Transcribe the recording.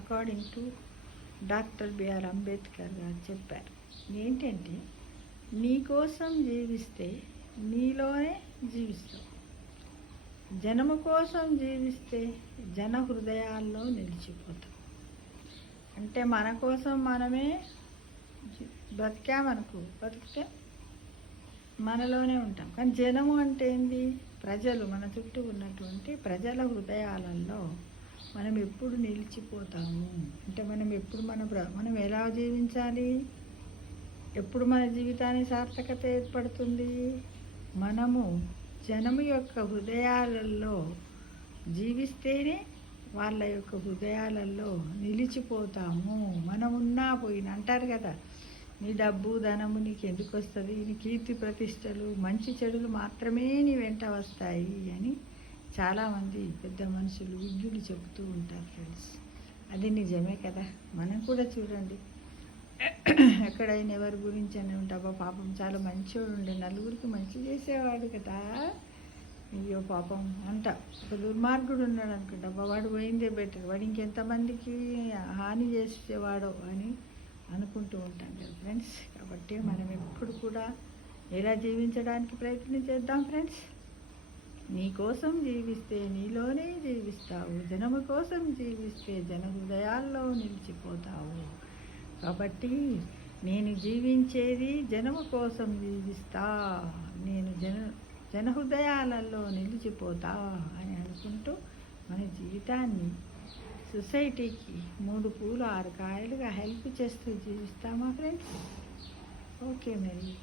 According to doctor BR Ambedkar గారు చెప్పారు. ఏంటంటే, నీ కోసం జీవిస్తే నీలోనే జీవిస్తావు, జనము కోసం జీవిస్తే జన హృదయాల్లో నిలిచిపోతాం. అంటే మన కోసం మనమే బతికామనుకో, బతికితే మనలోనే ఉంటాం. కానీ జనము అంటే ఏంది? ప్రజలు, మన చుట్టూ ఉన్నటువంటి ప్రజల హృదయాలలో మనం ఎప్పుడు నిలిచిపోతాము. అంటే మనం ఎప్పుడు మనం ఎలా జీవించాలి, ఎప్పుడు మన జీవితానికి సార్థకత ఏర్పడుతుంది? మనము జనము యొక్క హృదయాలలో జీవిస్తేనే వాళ్ళ యొక్క హృదయాలలో నిలిచిపోతాము. మనం ఉన్నా పోయిన అంటారు కదా, నీ డబ్బు ధనము నీకు ఎందుకు వస్తుంది, నీ కీర్తి ప్రతిష్టలు మంచి చెడులు మాత్రమే నీ వెంట వస్తాయి అని చాలామంది పెద్ద మనుషులు విజ్ఞులు చెబుతూ ఉంటారు ఫ్రెండ్స్. అది నిజమే కదా. మనం కూడా చూడండి, ఎక్కడైనా ఎవరి గురించి అని ఉంటాబా, పాపం చాలా మంచివాడు ఉండే, నలుగురికి మంచి చేసేవాడు కదా, అయ్యో పాపం అంట. ఒక దుర్మార్గుడు ఉన్నాడు అనుకుంటా, వాడు పోయిందే బెటర్, వాడు ఇంకెంతమందికి హాని చేసేవాడో అని అనుకుంటూ ఉంటాం కదా ఫ్రెండ్స్. కాబట్టి మనం ఎప్పుడు కూడా ఎలా జీవించడానికి ప్రయత్నం చేద్దాం ఫ్రెండ్స్. నీ కోసం జీవిస్తే నీలోనే జీవిస్తావు, జనము కోసం జీవిస్తే జన హృదయాల్లో నిలిచిపోతావు. కాబట్టి నేను జీవించేది జనము కోసం జీవిస్తా, నేను జన హృదయాలలో నిలిచిపోతా అని అనుకుంటూ మన జీవితాన్ని సొసైటీకి 3 పూలు 6 కాయలుగా హెల్ప్ చేస్తూ జీవిస్తామా ఫ్రెండ్స్? ఓకే మరి.